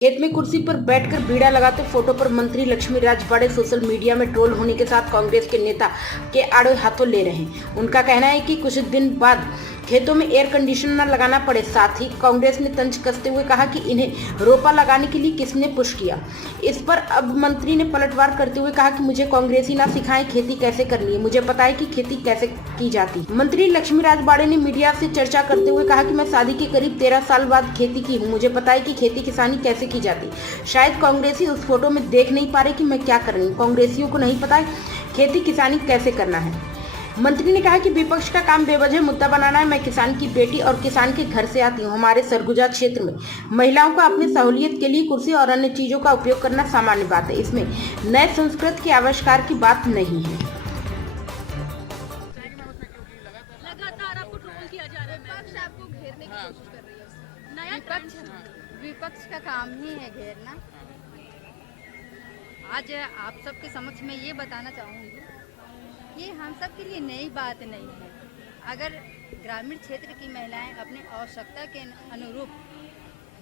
खेत में कुर्सी पर बैठकर बीड़ा लगाते फोटो पर मंत्री लक्ष्मी राजवाड़े सोशल मीडिया में ट्रोल होने के साथ कांग्रेस के नेता के आड़े हाथों ले रहे हैं। उनका कहना है कि कुछ दिन बाद खेतों में एयर कंडीशनर लगाना पड़े। साथ ही कांग्रेस ने तंज कसते हुए कहा कि इन्हें रोपा लगाने के लिए किसने पुश किया। इस पर अब मंत्री ने पलटवार करते हुए कहा कि मुझे कांग्रेसी ना सिखाएं खेती कैसे करनी है, मुझे पता है कि खेती कैसे की जाती। मंत्री लक्ष्मी राजवाड़े ने मीडिया से चर्चा करते हुए कहा कि मैं शादी के करीब 13 साल बाद खेती की हूँ, मुझे पता है कि खेती किसानी कैसे की जाती। शायद कांग्रेसी उस फोटो में देख नहीं पा रहे कि मैं क्या कर रही हूँ। कांग्रेसियों को नहीं पता है खेती किसानी कैसे करना है। मंत्री ने कहा कि विपक्ष का काम बेवजह मुद्दा बनाना है। मैं किसान की बेटी और किसान के घर से आती हूँ। हमारे सरगुजा क्षेत्र में महिलाओं को अपनी सहूलियत के लिए कुर्सी और अन्य चीजों का उपयोग करना सामान्य बात है। इसमें नए संस्कृत के आविष्कार की बात नहीं है। लगातार आपको ट्रोल किया जा रहा है। विपक्ष आपको घेरने की कोशिश कर रही है। विपक्ष का काम ही है घेरना। आज आप सबके समक्ष मैं ये बताना चाहूँगी, ये हम सब के लिए नई बात नहीं है। अगर ग्रामीण क्षेत्र की महिलाएं अपनी आवश्यकता के अनुरूप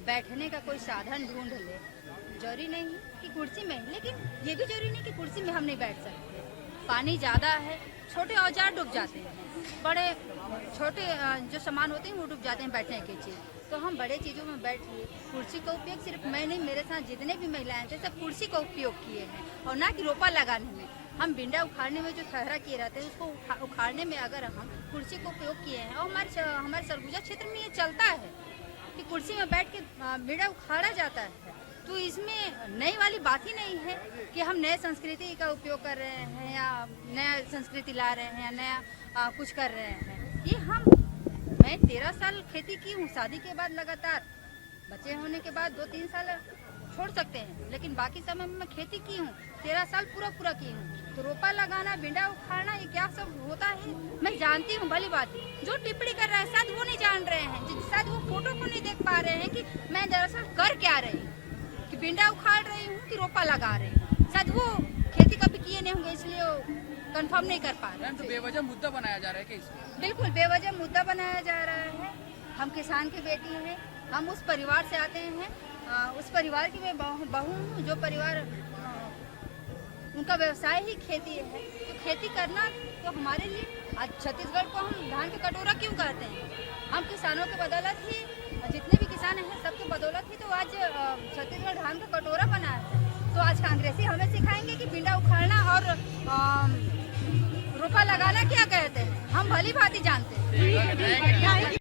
बैठने का कोई साधन ढूंढ ले, जरूरी नहीं कि कुर्सी में, लेकिन ये भी जरूरी नहीं कि कुर्सी में हम नहीं बैठ सकते। पानी ज़्यादा है, छोटे औजार डूब जाते हैं, बड़े छोटे जो सामान होते हैं वो डूब जाते हैं बैठने की चीज़, तो हम बड़े चीज़ों में बैठिए। कुर्सी का उपयोग सिर्फ मैं नहीं, मेरे साथ जितने भी महिलाएं थे सब कुर्सी का उपयोग किए हैं, और ना कि रोपा लगाने में। हम बिंडा उखाड़ने में जो थहरा किए रहते हैं उसको उखाड़ने में अगर हम कुर्सी का उपयोग किए हैं, और हमारे सरगुजा क्षेत्र में ये चलता है कि कुर्सी में बैठ के बिंडा उखाड़ा जाता है, तो इसमें नई वाली बात ही नहीं है कि हम नए संस्कृति का उपयोग कर रहे हैं या नया संस्कृति ला रहे हैं या नया कुछ कर रहे हैं। ये मैं 13 साल खेती की हूँ, शादी के बाद लगातार, बच्चे होने के बाद 2-3 साल छोड़ सकते हैं, लेकिन बाकी समय में मैं खेती की हूँ, 13 साल पूरा की हूँ। तो रोपा लगाना, बिंडा उखाड़ना, ये क्या सब होता है मैं जानती हूँ, भली बात है। जो टिप्पणी कर रहा है शायद वो नहीं जान रहे हैं, शायद वो फोटो को नहीं देख पा रहे हैं कि मैं दरअसल कर क्या रही हूँ, कि बिंडा उखाड़ रही हूँ कि रोपा लगा रही हूँ। शायद वो खेती कभी किए नहीं होंगे, इसलिए वो कंफर्म नहीं कर पा रहे। तो बेवजह मुद्दा बनाया जा रहा है क्या इसको? बिल्कुल बेवजह मुद्दा बनाया जा रहा है। हम किसान की बेटी हैं, हम उस परिवार से आते हैं, उस परिवार की मैं बहू हूँ जो परिवार उनका व्यवसाय ही खेती है। तो खेती करना तो हमारे लिए, आज छत्तीसगढ़ को हम धान का कटोरा क्यों कहते हैं? हम किसानों के बदौलत ही, जितने भी किसान हैं सबके बदौलत ही तो आज छत्तीसगढ़ धान का कटोरा बना है। तो आज कांग्रेसी हमें सिखाएंगे कि बिंडा उखाड़ना और रोपा लगाना क्या कहते हैं, हम भली भांति जानते हैं।